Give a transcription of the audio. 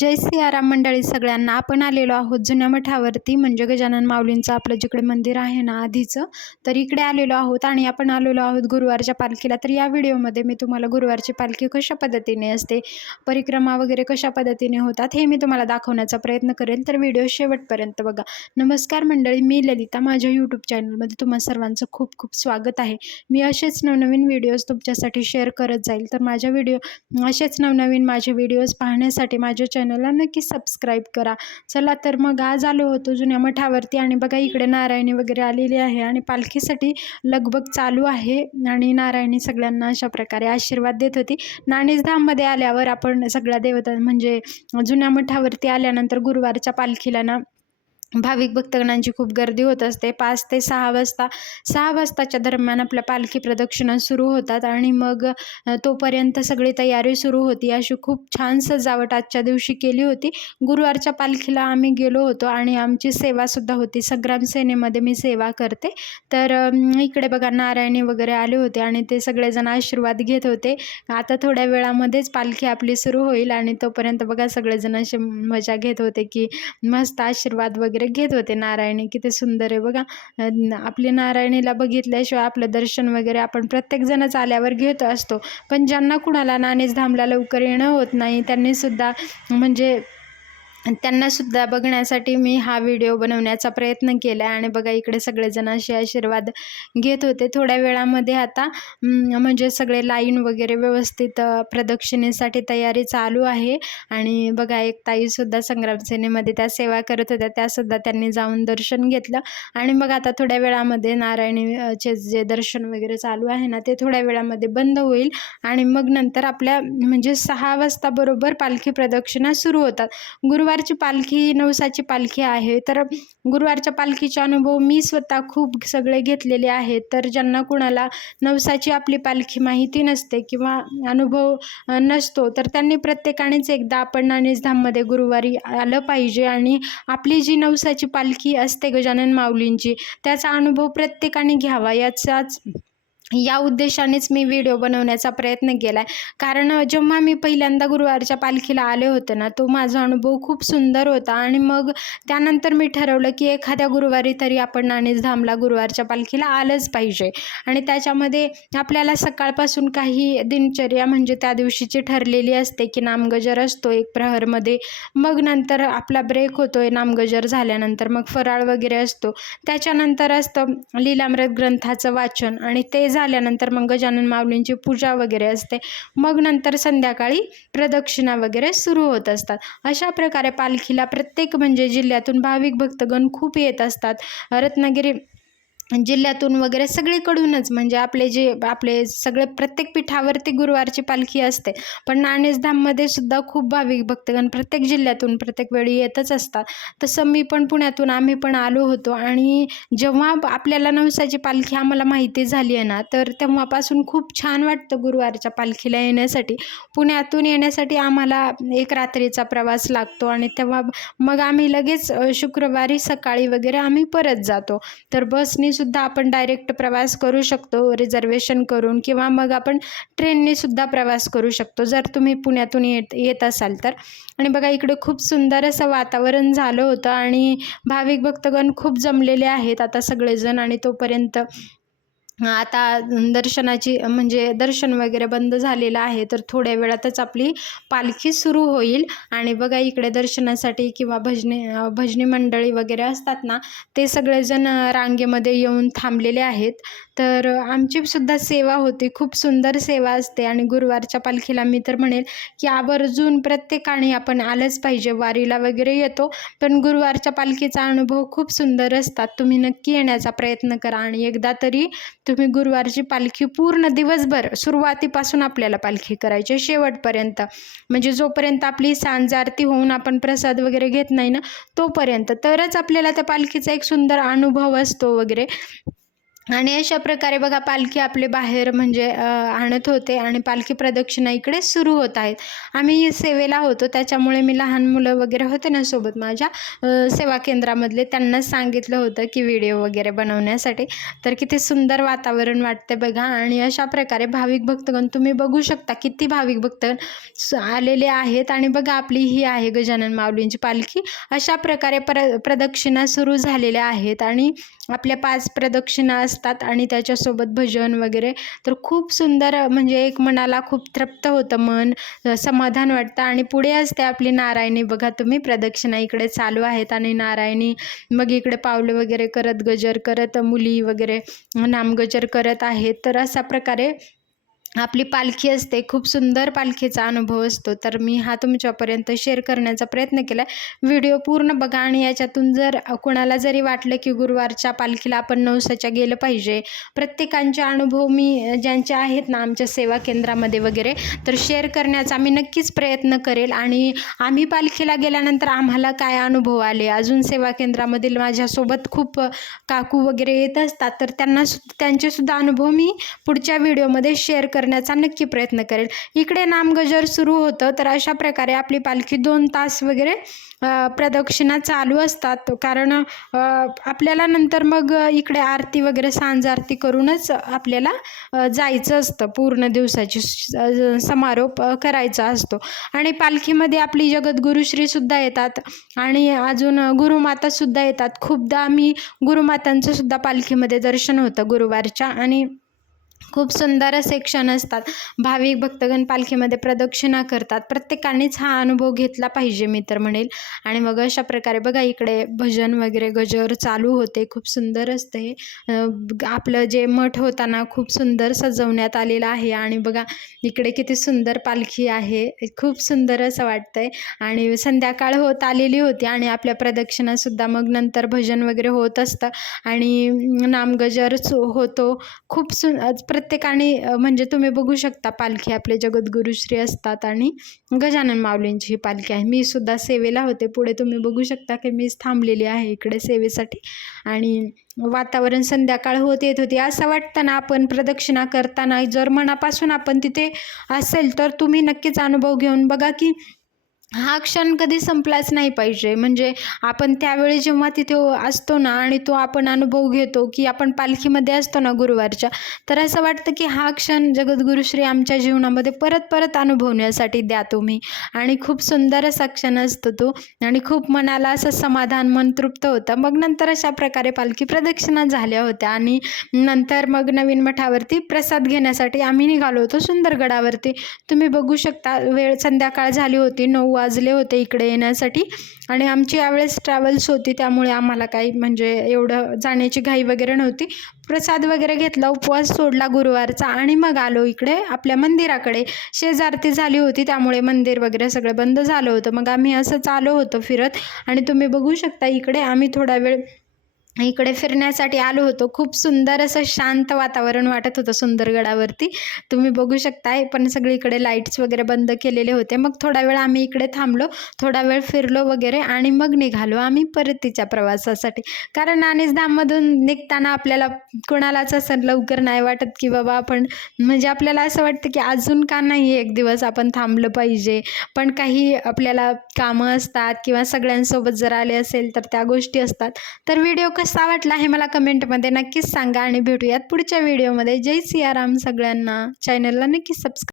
जय सियाराम मंडळी सगळ्यांना आपण आलेलो आहोत जुन्या मठावरती. म्हणजे गजानन माऊलींचं आपलं जिकडे मंदिर आहे ना आधीचं तर इकडे आलेलो आहोत आणि आपण आलेलो आहोत गुरुवारच्या पालखीला. तर या व्हिडिओमध्ये मी तुम्हाला गुरुवारची पालखी कशा पद्धतीने असते परिक्रमा वगैरे कशा पद्धतीने होतात हे मी तुम्हाला दाखवण्याचा प्रयत्न करेल. तर व्हिडिओ शेवटपर्यंत बघा. नमस्कार मंडळी मी ललिता. माझ्या यूट्यूब चॅनलमध्ये तुम्हा सर्वांचं खूप खूप स्वागत आहे. मी असेच नवनवीन व्हिडिओज तुमच्यासाठी शेअर करत जाईल. तर माझ्या व्हिडिओ असेच नवनवीन माझे व्हिडिओज पाहण्यासाठी माझ्या चॅनल चॅनलला नक्की सबस्क्राईब करा. चला तर मग आज आलो होतो जुन्या मठावरती आणि बघा इकडे नारायणी वगैरे आलेली आहे आणि पालखीसाठी लगबग चालू आहे आणि नारायणी सगळ्यांना अशा प्रकारे आशीर्वाद देत होती. नाणीजधाममध्ये आल्यावर आपण सगळ्या देवता म्हणजे जुन्या मठावरती आल्यानंतर गुरुवारच्या पालखीला ना भाविक भक्तगणांची खूप गर्दी होत असते. पाच ते सहा वाजता सहा वाजताच्या दरम्यान आपल्या पालखी प्रदक्षिणा सुरू होतात आणि मग तोपर्यंत सगळी तयारी सुरू होती. अशी खूप छान सजावट आजच्या दिवशी केली होती. गुरुवारच्या पालखीला आम्ही गेलो होतो आणि आमची सेवासुद्धा होती. संग्राम सेनेमध्ये मी सेवा करते. तर इकडे बघा नारायणी वगैरे आले होते आणि ते सगळेजण आशीर्वाद घेत होते. आता थोड्या वेळामध्येच पालखी आपली सुरू होईल आणि तोपर्यंत बघा सगळेजण असे मजा घेत होते की मस्त आशीर्वाद वगैरे घेत होते नारायणी किती सुंदर आहे. बघा आपली नारायणीला बघितल्याशिवाय आपलं दर्शन वगैरे आपण प्रत्येकजणच आल्यावर घेत असतो. पण ज्यांना कुणाला नाणेच धामला लवकर येणं होत नाही त्यांनी सुद्धा म्हणजे त्यांना सुद्धा बघण्यासाठी मी हा व्हिडिओ बनवण्याचा प्रयत्न केला आहे आणि बघा इकडे सगळेजण असे आशीर्वाद घेत होते. थोड्या वेळामध्ये आता म्हणजे सगळे लाईन वगैरे व्यवस्थित प्रदक्षिणेसाठी तयारी चालू आहे. आणि बघा एक ताईसुद्धा संग्रामसेनेमध्ये त्या सेवा करत होत्या. त्यासुद्धा त्यांनी जाऊन दर्शन घेतलं. आणि मग आता थोड्या वेळामध्ये नारायणीचे जे दर्शन वगैरे चालू आहे ना ते थोड्या वेळामध्ये बंद होईल. आणि मग नंतर आपल्या म्हणजे सहा वाजता बरोबर पालखी प्रदक्षिणा सुरू होतात. गुरुवारची पालखी नवसाची पालखी आहे. तर गुरुवारच्या पालखीचे अनुभव मी स्वतः खूप सगळे घेतलेले आहेत. तर ज्यांना कुणाला नवसाची आपली पालखी माहिती नसते किंवा अनुभव नसतो तर त्यांनी प्रत्येकानेच एकदा आपण नाणीजधाममध्ये गुरुवारी आलं पाहिजे आणि आपली जी नवसाची पालखी असते गजानन माऊलींची त्याचा अनुभव प्रत्येकाने घ्यावा. याचाच या उद्देशानेच मी व्हिडिओ बनवण्याचा प्रयत्न केला आहे कारण जेव्हा मी पहिल्यांदा गुरुवारच्या पालखीला आले होते ना तो माझा अनुभव खूप सुंदर होता. आणि मग त्यानंतर मी ठरवलं की एखाद्या गुरुवारी तरी आपण नाणीजधामला गुरुवारच्या पालखीला आलंच पाहिजे. आणि त्याच्यामध्ये आपल्याला सकाळपासून काही दिनचर्या म्हणजे त्या दिवशीची ठरलेली असते की नामगजर असतो एक प्रहरमध्ये. मग नंतर आपला ब्रेक होतोय नामगजर झाल्यानंतर मग फराळ वगैरे असतो. त्याच्यानंतर असतं लिलामृत ग्रंथाचं वाचन. आणि ते झाल्यानंतर मग गजानन माऊलींची पूजा वगैरे असते. मग नंतर संध्याकाळी प्रदक्षिणा वगैरे सुरू होत असतात. अशा प्रकारे पालखीला प्रत्येक म्हणजे जिल्ह्यातून भाविक भक्तगण खूप येत असतात. रत्नागिरी जिल्ह्यातून वगैरे सगळीकडूनच म्हणजे आपले जे आपले सगळे प्रत्येक पीठावरती गुरुवारची पालखी असते. पण नाणेसधाममध्ये सुद्धा खूप भाविक भक्तगण प्रत्येक जिल्ह्यातून प्रत्येक वेळी येतच असतात. तसं मी पण पुण्यातून आम्ही पण आलो होतो. आणि जेव्हा आपल्याला नवसाची पालखी आम्हाला माहिती झाली आहे ना तर तेव्हापासून खूप छान वाटतं गुरुवारच्या पालखीला येण्यासाठी. पुण्यातून येण्यासाठी आम्हाला एक रात्रीचा प्रवास लागतो आणि तेव्हा मग आम्ही लगेच शुक्रवारी सकाळी वगैरे आम्ही परत जातो. तर बसनी सुद्धा आपण डायरेक्ट प्रवास करू शकतो रिझर्वेशन करून किंवा मग आपण ट्रेनने सुद्धा प्रवास करू शकतो. जर तुम्ही पुण्यातून येत येत असाल तर. आणि बघा इकडे खूप सुंदर असं वातावरण झालं होतं आणि भाविक भक्तगण खूप जमलेले आहेत. आता सगळेजण आणि तोपर्यंत आता दर्शनाची म्हणजे दर्शन वगैरे बंद झालेलं आहे तर थोड्या वेळातच आपली पालखी सुरू होईल. आणि बघा इकडे दर्शनासाठी किंवा भजने भजनी मंडळी वगैरे असतात ना ते सगळेजण रांगेमध्ये येऊन थांबलेले आहेत. तर आमची सुद्धा सेवा होती. खूप सुंदर सेवा असते आणि गुरुवारच्या पालखीला मी तर म्हणेल की आवर्जून प्रत्येकाने आपण आलंच पाहिजे. वारीला वगैरे येतो पण गुरुवारच्या पालखीचा अनुभव खूप सुंदर असतात. तुम्ही नक्की येण्याचा प्रयत्न करा आणि एकदा तरी तुम्ही गुरुवारची पालखी पूर्ण दिवसभर सुरुवातीपासून आपल्याला पालखी करायची शेवटपर्यंत. म्हणजे जोपर्यंत आपली सांज आरती होऊन आपण प्रसाद वगैरे घेत नाही ना तोपर्यंत. तरच आपल्याला त्या पालखीचा एक सुंदर अनुभव असतो वगैरे. आणि अशा प्रकारे बघा पालखी आपले बाहेर म्हणजे आणत होते आणि पालखी प्रदक्षिणा इकडे सुरू होत आहेत. आम्ही सेवेला होतो त्याच्यामुळे मी लहान मुलं वगैरे होते ना सोबत माझ्या सेवा केंद्रामधले त्यांना सांगितलं होतं की व्हिडिओ वगैरे बनवण्यासाठी. तर किती सुंदर वातावरण वाटते बघा आणि अशा प्रकारे भाविक भक्तगण तुम्ही बघू शकता किती भाविक भक्तगण आलेले आहेत आणि बघा आपली ही आहे गजानन माऊलींची पालखी. अशा प्रकारे प्र प्रदक्षिणा सुरू झालेल्या आहेत आणि आपल्या पाच प्रदक्षिणा असतात आणि त्याच्यासोबत भजन वगैरे. तर खूप सुंदर म्हणजे एक मनाला खूप तृप्त होतं मन समाधान वाटतं. आणि पुढे असते आपली नारायणी. बघा तुम्ही प्रदक्षिणा इकडे चालू आहेत आणि नारायणी मग इकडे पावलं वगैरे करत गजर करत मुली वगैरे नामगजर करत आहेत. तर अशा प्रकारे आपली पालखी असते खूप सुंदर पालखीचा अनुभव असतो. तर मी हा तुमच्यापर्यंत शेअर करण्याचा प्रयत्न केला व्हिडिओ पूर्ण बघा आणि याच्यातून जर कुणाला जरी वाटलं की गुरुवारच्या पालखीला आपण नवसाच्या गेलं पाहिजे प्रत्येकांचे अनुभव मी ज्यांचे आहेत ना आमच्या सेवा केंद्रामध्ये वगैरे तर शेअर करण्याचा मी नक्कीच प्रयत्न करेल. आणि आम्ही पालखीला गेल्यानंतर आम्हाला काय अनुभव आले? अजून सेवा केंद्रामधील माझ्यासोबत खूप काकू वगैरे येत असतात तर त्यांना सु त्यांचेसुद्धा अनुभव मी पुढच्या व्हिडिओमध्ये शेअर कर करण्याचा नक्की प्रयत्न करेल. इकडे नामगजर सुरू होतं तर अशा प्रकारे आपली पालखी दोन तास वगैरे प्रदक्षिणा चालू असतात. कारण आपल्याला नंतर मग इकडे आरती वगैरे सांज आरती करूनच आपल्याला जायचं असतं. पूर्ण दिवसाची समारोप करायचा असतो. आणि पालखीमध्ये आपली जगद्गुरुश्रीसुद्धा येतात. आणि अजून गुरुमातासुद्धा येतात. खूपदा आम्ही गुरुमातांचं सुद्धा पालखीमध्ये दर्शन होतं गुरुवारच्या. आणि खूप सुंदर असे क्षण असतात. भाविक भक्तगण पालखीमध्ये प्रदक्षिणा करतात. प्रत्येकानेच हा अनुभव घेतला पाहिजे मी तर म्हणेल. आणि मग अशा प्रकारे बघा इकडे भजन वगैरे गजर चालू होते. खूप सुंदर असते. आपलं जे मठ होता ना खूप सुंदर सजवण्यात आलेलं आहे. आणि बघा इकडे किती सुंदर पालखी आहे. खूप सुंदर असं वाटतंय. आणि संध्याकाळ होत आलेली होती आणि आपल्या प्रदक्षिणासुद्धा मग नंतर भजन वगैरे होत असतं. आणि नामगजर होतो. खूप सु प्रत्येकाने म्हणजे तुम्ही बघू शकता पालखी आपले जगद्गुरुश्री असतात आणि गजानन माऊलींची ही पालखी आहे. मी सुद्धा सेवेला होते. पुढे तुम्ही बघू शकता की मीच थांबलेली आहे इकडे सेवेसाठी. आणि वातावरण संध्याकाळ होत येत होती. असं वाटतं ना आपण प्रदक्षिणा करताना जर मनापासून आपण तिथे असेल तर तुम्ही नक्कीच अनुभव घेऊन बघा की हा क्षण कधी संपलाच नाही पाहिजे. म्हणजे आपण त्यावेळी जेव्हा तिथे असतो ना आणि तो आपण अनुभव घेतो की आपण पालखीमध्ये असतो ना गुरुवारच्या तर असं वाटतं की हा क्षण जगद्गुरुश्री आमच्या जीवनामध्ये परत परत अनुभवण्यासाठी द्या तुम्ही. आणि खूप सुंदर असा क्षण असतो तो आणि खूप मनाला असं समाधान मन तृप्त होतं. मग नंतर अशा प्रकारे पालखी प्रदक्षिणा झाल्या होत्या आणि नंतर मग नवीन मठावरती प्रसाद घेण्यासाठी आम्ही निघालो होतो सुंदरगडावरती. तुम्ही बघू शकता वेळ संध्याकाळ झाली होती नऊ वाजले होते इकडे येण्यासाठी. आणि आमची यावेळेस ट्रॅव्हल्स होती त्यामुळे आम्हाला काही म्हणजे एवढं जाण्याची घाई वगैरे नव्हती. प्रसाद वगैरे घेतला उपवास सोडला गुरुवारचा आणि मग आलो इकडे आपल्या मंदिराकडे. शेजारती झाली होती त्यामुळे मंदिर वगैरे सगळं बंद झालं होतं. मग आम्ही असंच आलो होतो फिरत. आणि तुम्ही बघू शकता इकडे आम्ही थोडा वेळ इकडे फिरण्यासाठी आलो होतो. खूप सुंदर असं शांत वातावरण वाटत होतं सुंदरगडावरती. तुम्ही बघू शकताय पण सगळीकडे लाईट्स वगैरे बंद केलेले होते. मग थोडा वेळ आम्ही इकडे थांबलो. थोडा वेळ फिरलो वगैरे आणि मग निघालो आम्ही परतीच्या प्रवासासाठी. कारण नाणेसधाममधून निघताना आपल्याला कोणालाच असं लवकर नाही वाटत की बाबा आपण म्हणजे आपल्याला असं वाटतं की अजून का नाही एक दिवस आपण थांबलं पाहिजे. पण काही आपल्याला कामं असतात किंवा सगळ्यांसोबत जर आले असेल तर त्या गोष्टी असतात. तर व्हिडिओ कसं कसा वाटला हे मला कमेंटमध्ये नक्कीच सांगा आणि भेटूयात पुढच्या व्हिडिओमध्ये. जय सियाराम सगळ्यांना. चॅनलला नक्कीच सबस्क्राईब